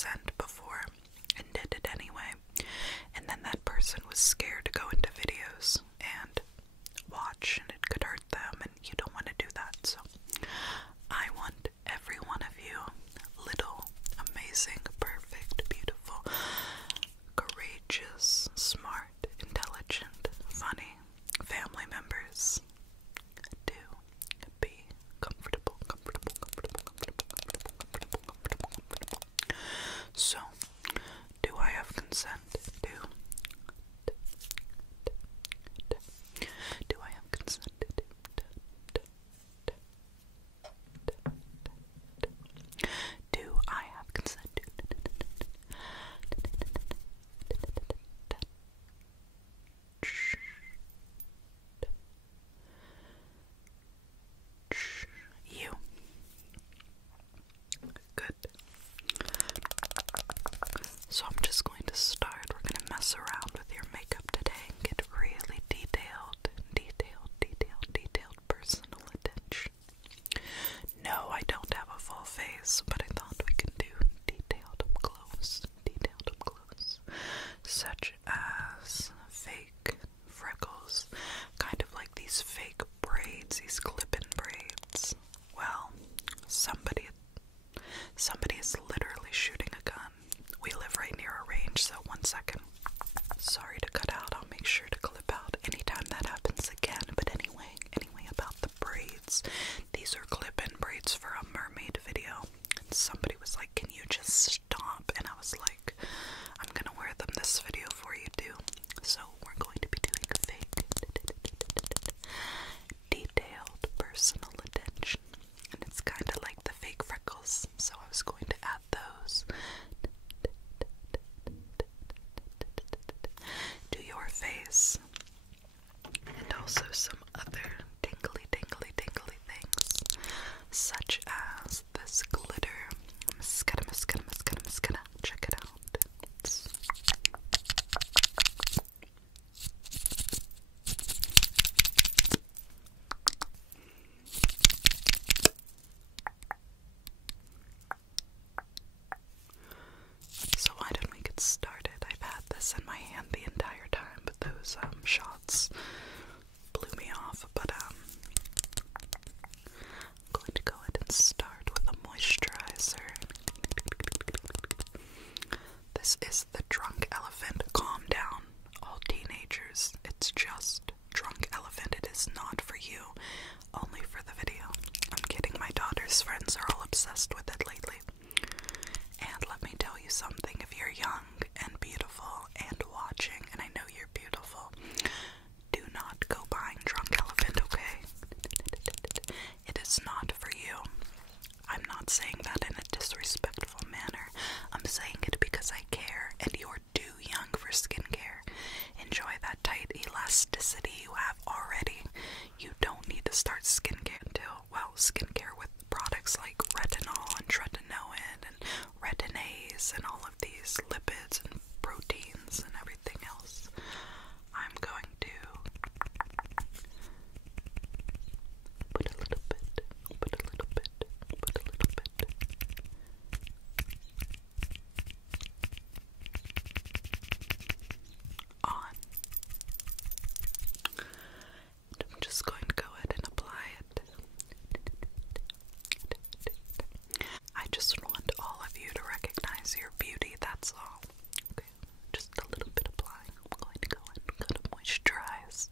consent before and did it anyway, and then that person was scared to go into videos and watch, and it could hurt them, and you don't want to do that. So I want every one of you, little, amazing, perfect, beautiful, courageous, smart, intelligent, funny family members to be comfortable. So, do I have consent? Do I have consent? Do I have consent? You. Good. So I'm just going to start. We're going to mess around with your makeup today and get really detailed personal attention. No, I don't have a full face, but I thought we could do detailed up close, such as fake freckles, kind of like these fake braids, these clip-in braids. Well, somebody is literally shooting a gun. We live right near a range, so 1 second. Sorry to cut out, I'll make sure to clip out anytime that happens again. But anyway, about the braids. These are clip-in braids for a mermaid video. And somebody was like, can you just stop? And I was like, I'm gonna wear them this video for you too. So we're going to be doing fake, detailed personal attention. And it's kind of like the fake freckles. So I was going to add those to your face, and also some other tingly things, such as this glitter mascara. Check it out. So why don't we get started? I've had this in my hand the entire time, but those shots blew me off. But I'm going to go ahead and start with a moisturizer. This is the Drunk Elephant Calm Down. All teenagers, it's just Drunk Elephant. It is not for you, only for the video. I'm kidding, my daughter's friends are all obsessed with it lately. And let me tell you something, if you're young and beautiful and watching, and I know you're beautiful, do not go buying Drunk Elephant, okay? It is not for you. I'm not saying that in a disrespectful manner. I'm saying it because I care, and you're too young for skincare. Enjoy that tight elasticity you have already. You don't need to start skincare until, well, skincare with products like retinol and tretinoin and retinase and all of these lipids and proteins and everything else. I'm going to put a little bit on. And I'm just going to go ahead and apply it. I just want all of you to recognize your beauty, that's all. Okay, just a little bit applying. I'm going to go and moisturize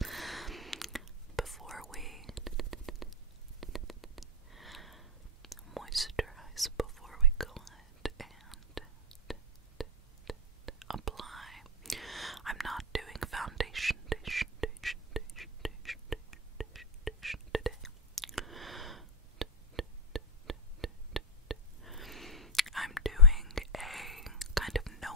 before we go ahead and apply. I'm not doing foundation today. I'm doing a kind of no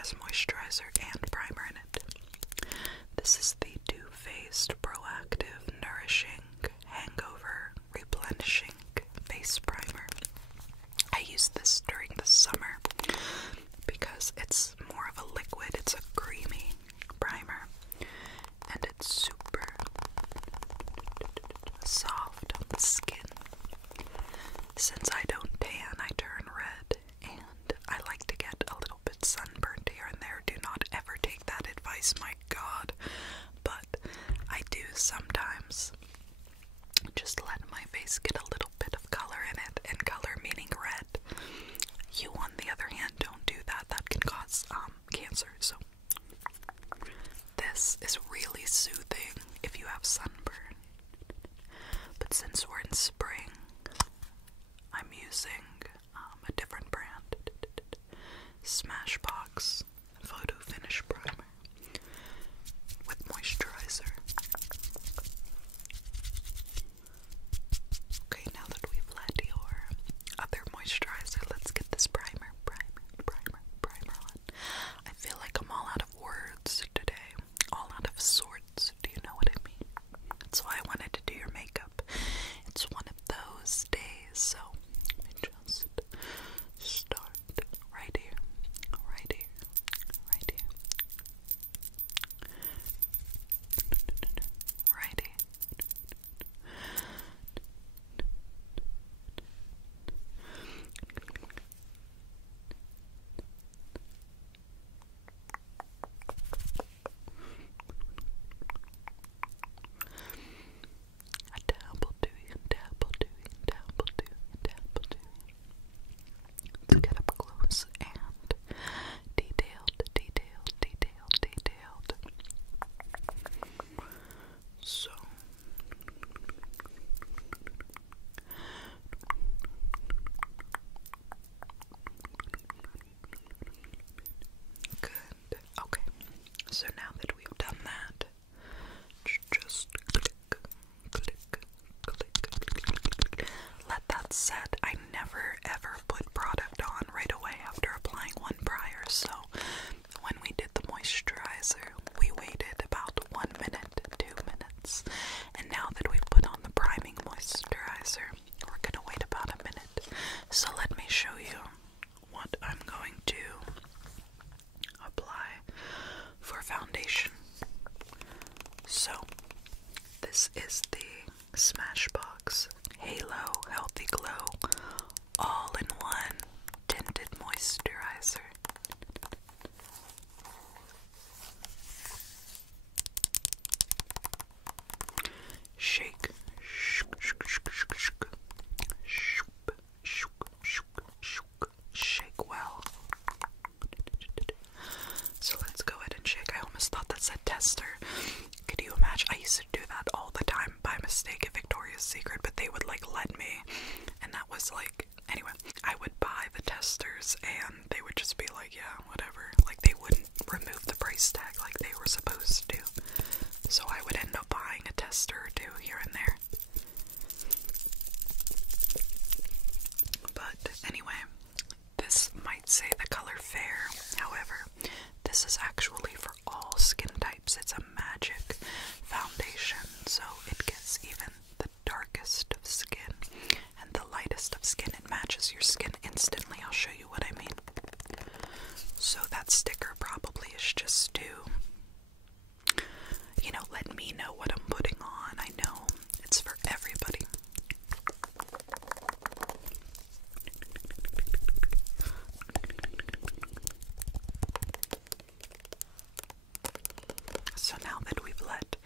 has moisturizer and primer in it. This is the Too Faced Proactive Nourishing Hangover Replenishing Face Primer. I use this during the summer because it's more of a liquid, it's a creamy primer, and it's super soft on the skin. Since I don't tan, I turn red, and I like to get a little bit sunburned here and there. Do not ever take that advice, my god. But I do sometimes just let my face get a little bit of color in it, and color meaning red. You, on the other hand, don't do that. That can cause cancer. So this is really soothing if you have sunburn. But since we're in spring, I'm using a different brand, Smashbox Photo Finish Primer with moisturizer. Okay, now that we've let your other moisturizer, let's get this primer on. I feel like I'm all out of words today, all out of sorts. Do you know what I mean? That's why I wanted to do your makeup. It's one of those days, so let me just start right here, right here, right here, right here. I dabble to you, dabble to you, dabble to you, dabble to you. Let's get up close and detailed, detailed, detailed, detailed. So good. Okay. So now that we've done that, just click, click, click, click. Let that set. I never ever put product on right away after applying one prior, so when we did the moisturizer, we waited about 1 minute, 2 minutes, and now that we've put on the priming moisturizer, we're gonna wait about a minute. So let me show you what I'm going to apply for foundation. So this is the Smashbox Halo Healthy Glow All-in-One Tinted Moisturizer. Shake, shake well. So let's go ahead and shake. I almost thought that said tester. Could you imagine? I used to do that all the time by mistake at Victoria's Secret, but they would like let me, and that was like, anyway, I would buy the testers and they would just be like, yeah, whatever. Like they wouldn't remove the price tag like they were supposed to. So I would end up buying a tester or two here and there. But anyway, this might say the color fair. However, this is actually for all skin types. It's a magic foundation, so it gets even the darkest of skin and the lightest of skin. It matches your skin instantly. I'll show you what I mean. So that sticker probably is just to, you know, let me know what I'm putting on. I know it's for everybody. So now that we've let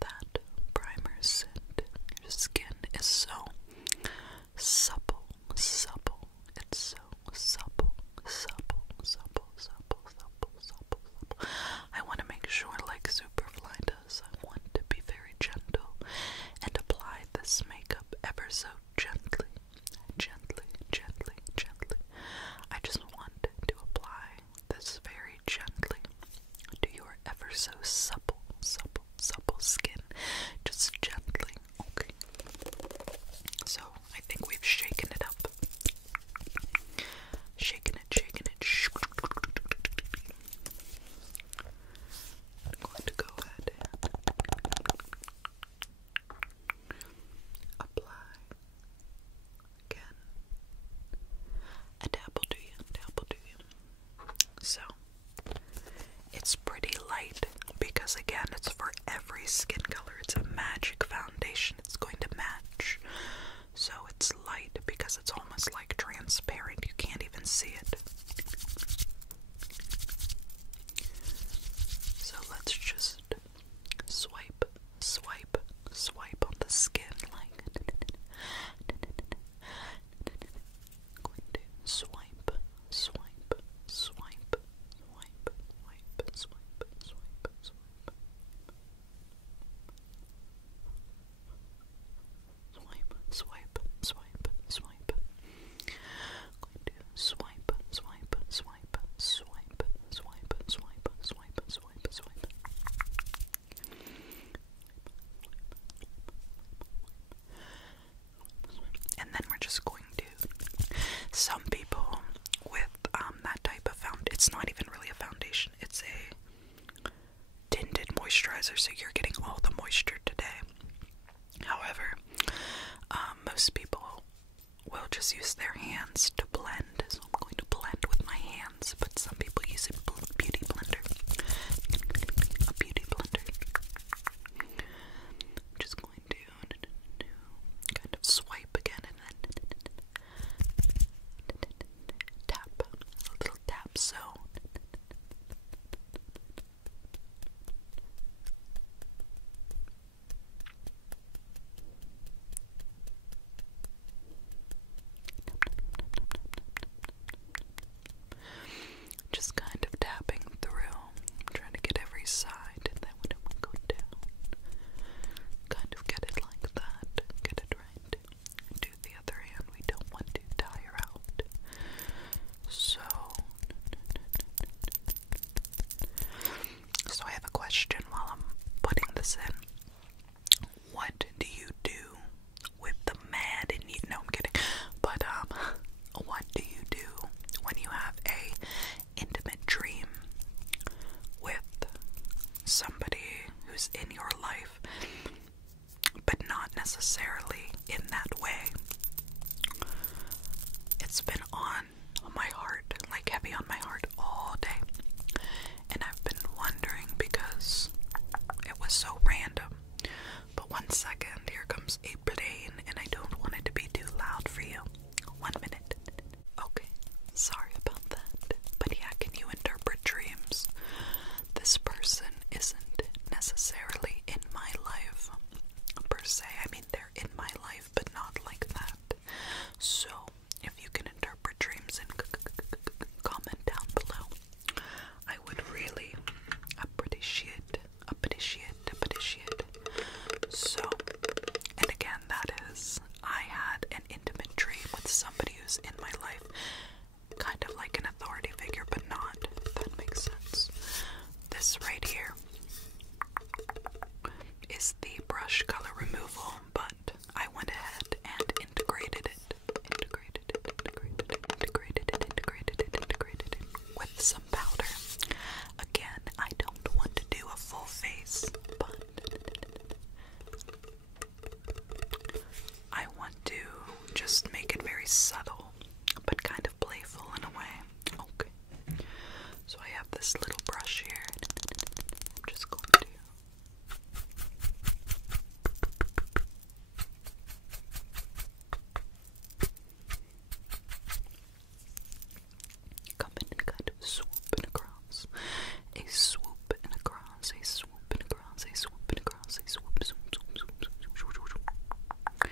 that primer sit, your skin is so supple, supple. It's so supple, supple, supple, supple, supple, supple, supple. I want to make sure, like Superfly does, I want to be very gentle and apply this makeup ever so gently, gently, gently, gently. I just want to apply this very gently to your ever so supple, supple, supple skin, just gently, okay? So I think we've shaken it up. Shaken it, shaken it. it's pretty light because, again, it's for every skin color. It's a magic foundation. It's going to match. So it's light because it's almost like transparent. You can't even see it. So let's just swipe, swipe, swipe on the skin like going to swipe, swipe, swipe, swipe, swipe, swipe, swipe, swipe. Swipe, swipe, swipe. Going to swipe, swipe, swipe, swipe, swipe, swipe, swipe, swipe, swipe. And then we're just going to, some people with that type of it's not even really a foundation, it's a tinted moisturizer, so you're getting all the moisture today. However, most people will just use their hands to blend, so I'm going to blend with my hands, but some people use a beauty blender. A beauty blender. I'm just going to kind of swipe again and then tap, a little tap, so just kind of tapping through, trying to get every side, and then when we go down, kind of get it like that, get it right, and do the other hand. We don't want to tire out. So I have a question while I'm putting this in. What do you do with the mad in you? No, I'm kidding. But what do you do when you have a intimate dream with somebody who's in your life, but not necessarily in that way? It's been on my heart, like heavy on my heart all day, and I've been wondering because it was so random. But 1 second, here comes a plane, and I don't want it to be too loud for you. 1 minute. Okay, sorry about that. But yeah, can you interpret dreams? This person isn't necessarily in my life, per se. I mean, they're in my life, but not like that. So, if you can interpret dreams, and comment down below. I would really appreciate. So, and again, that is, I had an intimate dream with somebody who's in my life, kind of like an authority figure, but not, if that makes sense. This right here is the brush color removal, but I went ahead and integrated it with some powder. Again, I don't want to do a full face, but I want to just make it very subtle, but kind of playful in a way. Okay. So I have this little brush here. I'm just going to come in and kind of swoop and across. A swoop and across, a swoop and across, a swoop and across, a swoop, swoop, swoop, swoop, swoop, swoop, swoop.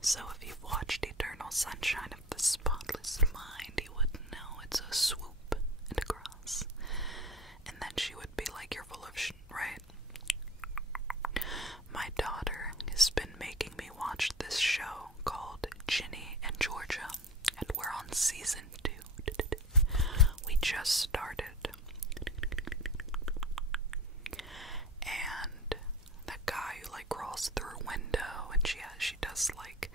So if you've watched Eternal Sunshine of the Spotless Mind, you would know it's a swoop and across. And then she would be like, you're full of right? My daughter has been making me watch this show called Ginny and Georgia, and we're on season 2. We just started. And the guy who like crawls through a window, and she does like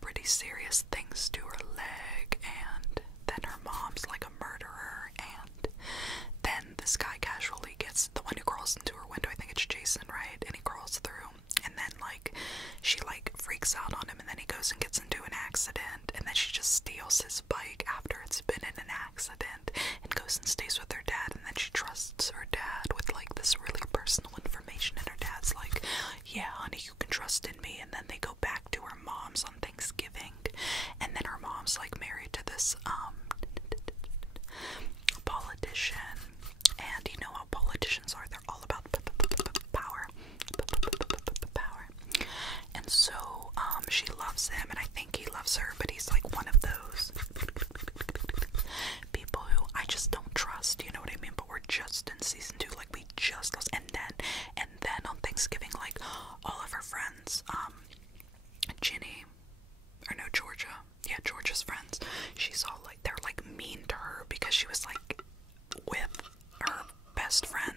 pretty serious things to her leg, and then her mom's like a murderer, and then this guy casually gets the one who crawls into her window. I think it's Jason, right? And he crawls through, and then like she like freaks out on him, and then he goes and gets into an accident, and then she just steals his bike after it's been in an accident and goes and stays with her dad, and then she trusts her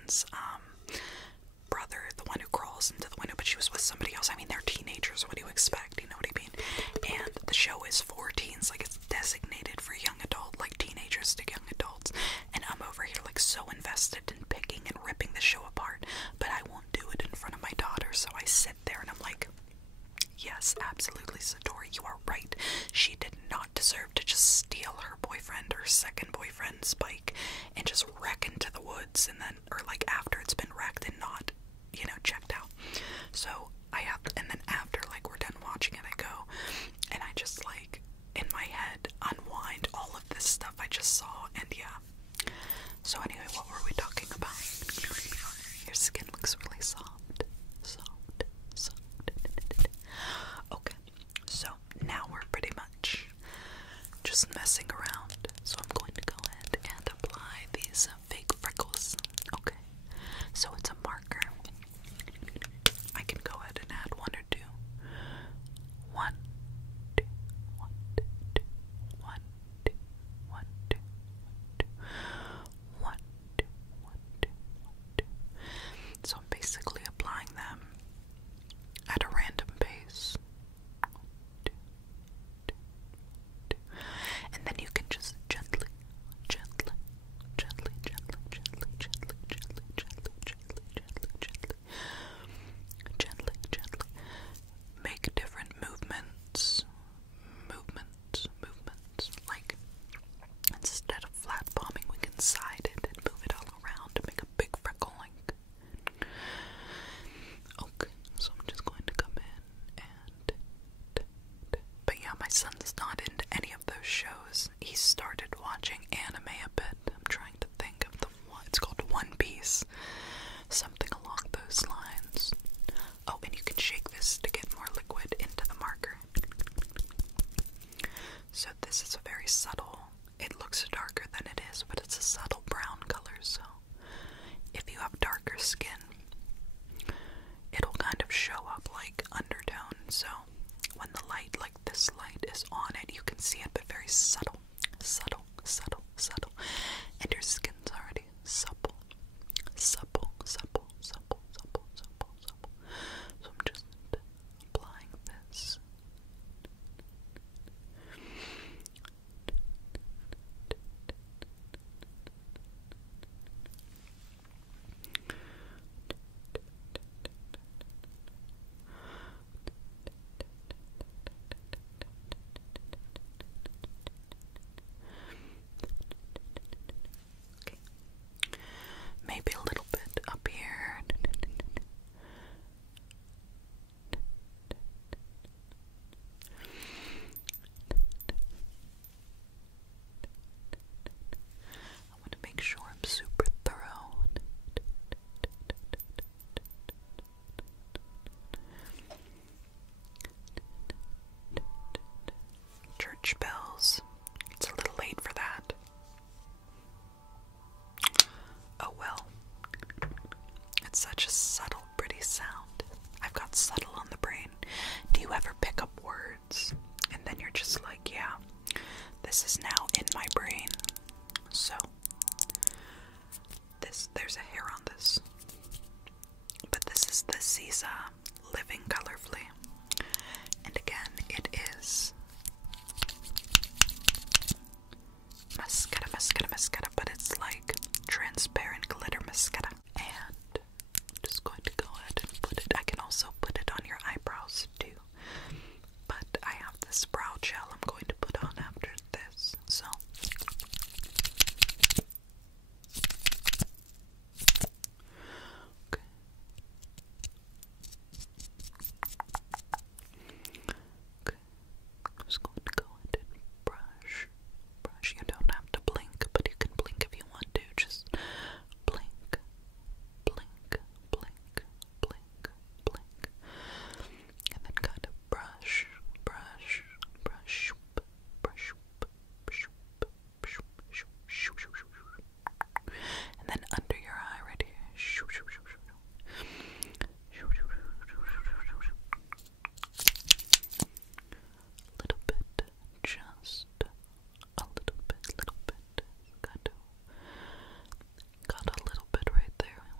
friend's brother, the one who crawls into the window, but she was with somebody else. I mean, they're teenagers, what do you expect, you know what I mean? And the show is for teens, like it's designated for young adult, like teenagers to young adults, and I'm over here like so invested in picking and ripping the show apart, but I won't do it in front of my daughter, so I sit there and I'm like, yes, absolutely, Satori, you are right. She did not deserve to just steal her boyfriend or second boyfriend's bike and just wreck into the woods, and then, or like after it's been wrecked and not, you know, checked out. So I have to, and then after like we're done watching it, I go and I just like in my head unwind all of this stuff I just saw, and yeah. So anyway, what were we talking about? Your skin looks really soft. Soft. Okay, so now we're pretty much just messing around. So I'm going to go ahead and apply these fake freckles. Okay, so it's a marker. I can go ahead and add one or two. One, two, one, two, one, two, one, two, one, two, one, two, one, two. So I'm basically applying them at a random pace. And then you can just gently make different movements, like instead of flat palming, we can side it and move it all around to make a big freckle like. Okay, so I'm just going to come in and, but yeah, my son's not into any of those shows. He started watching anime a bit. I'm trying to think of the one. It's called One Piece. Something along those lines. Oh, and you can shake this to get more liquid into the marker. So this is a very subtle, it looks darker than it is, but it's a subtle brown color, so if you have darker skin, it'll kind of show up like undertone, so when the light, like this light, is on it, you can see it, but very subtle, and your skin's already supple. So I'm just applying this. Okay. Maybe a little bit up here. I want to make sure I'm super thorough. Church bells. It's a little late for that. Oh well. It's such a subtle, pretty sound. I've got subtle on the brain. Do you ever pick up words and then you're just like, yeah, this is now in my brain? So, there's a hair on this. But this is the Ziza Living Colorfully. And again, it is mascara, but it's like transparent glitter mascara. And I'm just going to go ahead and put it. I can also put it on your eyebrows too. But I have this brow gel I'm going to put on after this. So okay. Okay. I'm just going to go ahead and brush. You don't have to blink, but you can blink if you want to. Just blink, blink, blink, blink, blink. And then kind of brush, brush, brush, brush, brush, brush, and then under your eye right here. Little bit, just a little bit, kind of got a little bit right there. I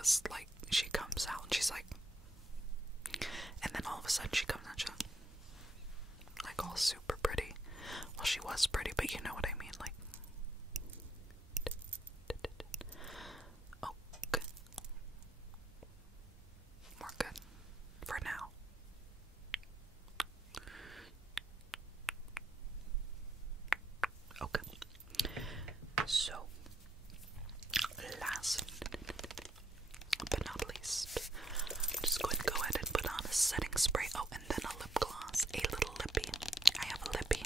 because, like, she comes out and she's like, and then all of a sudden she comes out, she's like all super pretty. Well, she was pretty, but you know what I mean, like, okay, we're good for now. Okay, so last but not least, I'm just going to go ahead and put on a setting spray. Oh, and then a lip gloss, a little lippy. I have a lippy.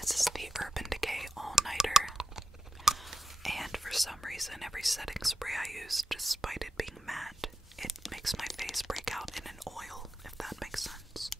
This is the Urban Decay All-Nighter, and for some reason every setting spray I use, despite it being matte, it makes my face break out in an oil, if that makes sense.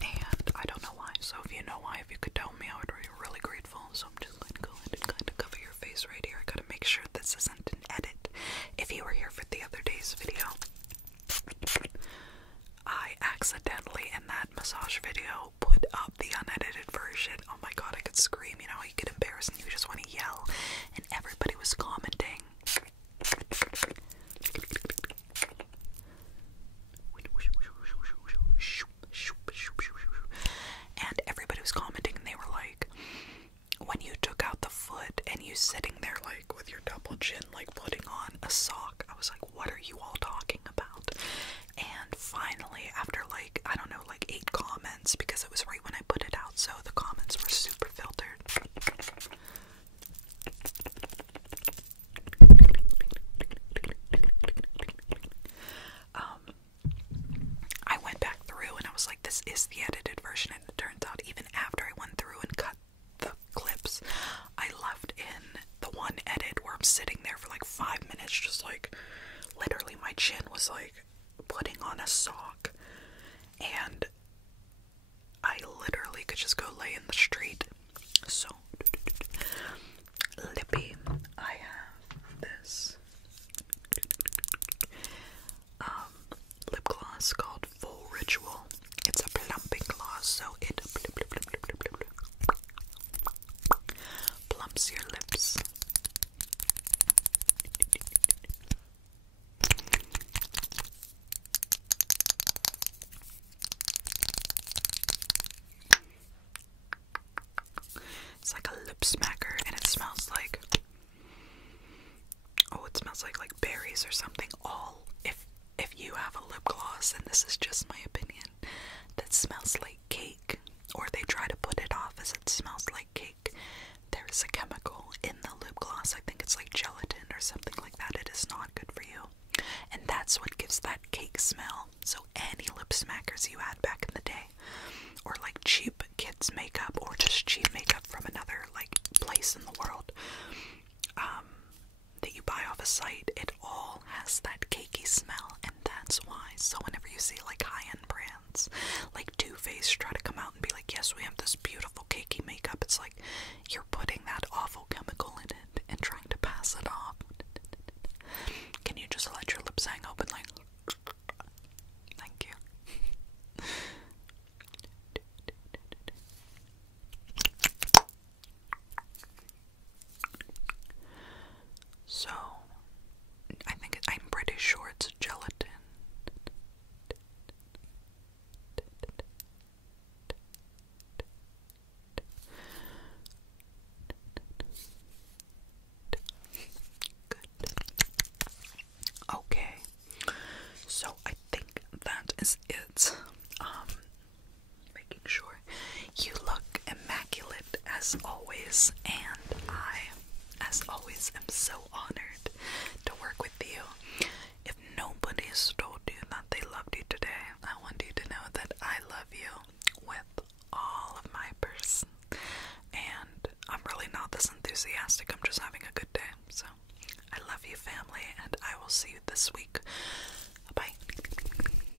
And I don't know why, so if you know why, if you could tell me, I would be really grateful. So I'm just going to go ahead and kind of cover your face right here. I gotta make sure this isn't an edit. If you were here for the other day's video, I accidentally, in that massage video, put up the unedited version. Oh my god, I could scream, you know, you get embarrassed and you just want to yell, and everybody was commenting. And everybody was commenting, and they were like, when you took out the foot and you sitting there like with your double chin, like putting on a sock, I was like, what are you all talking about? And finally, after like, I don't know, like 8 comments, because it was right when I put it out, so the comments were super filtered. I went back through and I was like, this is the edited version, and it turns out even after I went through and cut the clips, I left in the one edit where I'm sitting there for like 5 minutes, just like, literally my chin was like putting on a sock, and I literally could just go lay in the street. So, lippy, I have this lip gloss called Full Ritual. It's a plumping gloss, so it plumps your lips. It's like a lip smacker, and it smells like, oh, it smells like berries or something. All, if you have a lip gloss, and this is just my opinion, that smells like cake, or they try to put it off as it smells like cake, there is a chemical in the lip gloss. I think it's like gelatin or something like that. It is not good for you, and that's what gives that cake smell. So any lip smackers you had back in the day, or like cheap kids makeup, or just cheap makeup from another like place in the world, that you buy off a site, it all has that cakey smell, and that's why. So whenever you see like high-end brands like Too Faced try to come out and be like, yes, we have this beautiful cakey makeup, it's like you're putting that awful chemical in it and trying to pass it off. Can you just let your lips hang open like, thank you. So, I'm pretty sure it's gelatin. Good. Okay. So I think that is it. Making sure you look immaculate as always, and I, as always, am so honored to work with you. If nobody's told you that they loved you today, I want you to know that I love you with all of my person. And I'm really not this enthusiastic, I'm just having a good day. So, I love you, family, and I will see you this week. Bye.